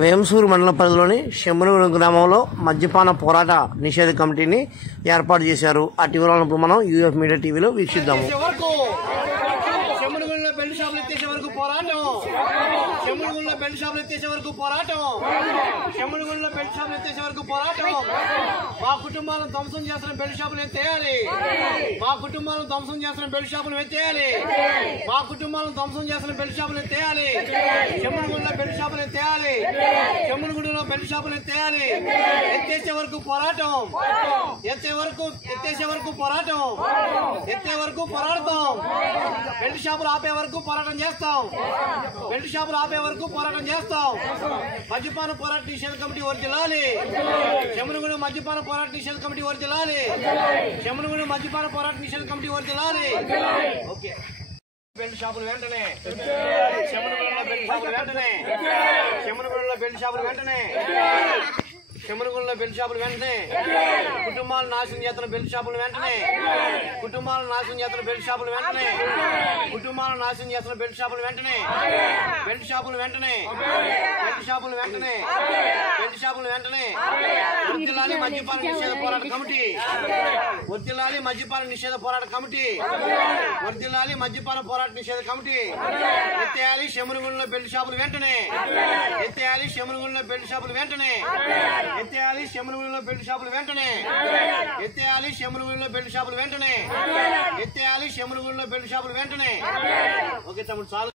వేంసూరు మండల పరిధిలోని శంభునగూడెం గ్రామంలో మద్యపాన పోరాట నిషేధ కమిటీని ఏర్పాటు చేశారు. ఆ వివరాలను మనం యూఎఫ్ మీడియా టీవీలో వీక్షిద్దాము. బెల్ట్ షాపులు ఎత్తేసే వరకు పోరాటం, శంభునగూడెంలో బెల్ట్ షాపులు ఎత్తేసే వరకు పోరాటం, శంభునగూడెంలో బెల్ట్ షాపులు ఎత్తేసే వరకు పోరాటం. మా కుటుంబాలను ధ్వంసం చేస్తున్న బెల్ట్ షాపులు ఎత్తేయాలి, మా కుటుంబాలను ధ్వంసం చేస్తున్న బెల్ట్ షాపులు ఎత్తేయాలి, మా కుటుంబాలను ధ్వంసం చేస్తున్న బెల్ట్ షాపులు ఎత్తేయాలి, శంభునగూడెంలో బెల్ట్ షాపులు ఎత్తేయాలి, శంభునగూడెంలో బెల్ట్ షాపులు ఎత్తేయాలి. ఎత్తేసే వరకు పోరాటం, ఎత్తేసే వరకు పోరాటం, ఎత్తే వరకు పోరాడతాం. బెల్ట్ షాపులు ఆపే వరకు పోరాటం చేస్తాం, బెల్ట్ షాపులు ఆపే వరకు పోరాటం చేస్తాం. మద్యపాన పోరాట నిషేధ కమిటీ వర్ధిల్లాలి, శంభునగూడెం మద్యపాన పోరాట నిషేధ కమిటీ వర్ధిల్లాలి, శంభునగూడెం మద్యపాన పోరాట నిషేధ కమిటీ వర్ధిల్లాలి. ఓకే, బెల్ట్ షాపులు వెంటనే, శంభునగూడెంలో బెల్ట్ షాపులు వెంటనే, శంభునగూడెంలో బెల్ట్ షాపులు వెంటనే, శంభునగూడెంలో బెల్ట్ షాపులు వెంటనే, కుటుంబాలను నాశనం చేస్తున్న బెల్ట్ షాపులు వెంటనే, కుటుంబాలను నాశనం చేస్తున్న బెల్ట్ షాపులు వెంటనే, కుటుంబాలను నాశనం చేస్తున్న బెల్ట్ షాపులు వెంటనే, బెల్ట్ షాపులు వెంటనే, బెల్ట్ షాపులు వెంటనే, బెల్ట్ షాపులు వెంటనే. వర్ధిల్లాలి మద్యపాన నిషేధ పోరాట కమిటీ, వర్ధిల్లాలి మద్యపాన నిషేధ పోరాట కమిటీ, వర్ధిల్లాలి మద్యపాన పోరాట నిషేధ కమిటీ. ఎత్తేయాలి శంభునగూడెంలో బెల్ట్ షాపులు వెంటనే, ఎత్తేయాలి శంభునగూడెంలో బెల్ట్ షాపులు వెంటనే, ఎత్తేయాలి శంభునగూడెంలో బెల్ట్ షాపులు వెంటనే, ఎత్తేయాలి శంభునగూడెంలో బెల్ట్ షాపులు వెంటనే, ఎత్తేయాలి శంభునగూడెంలో బెల్ట్ షాపులు వెంటనే. ఓకే తమ్ముడు చాలు.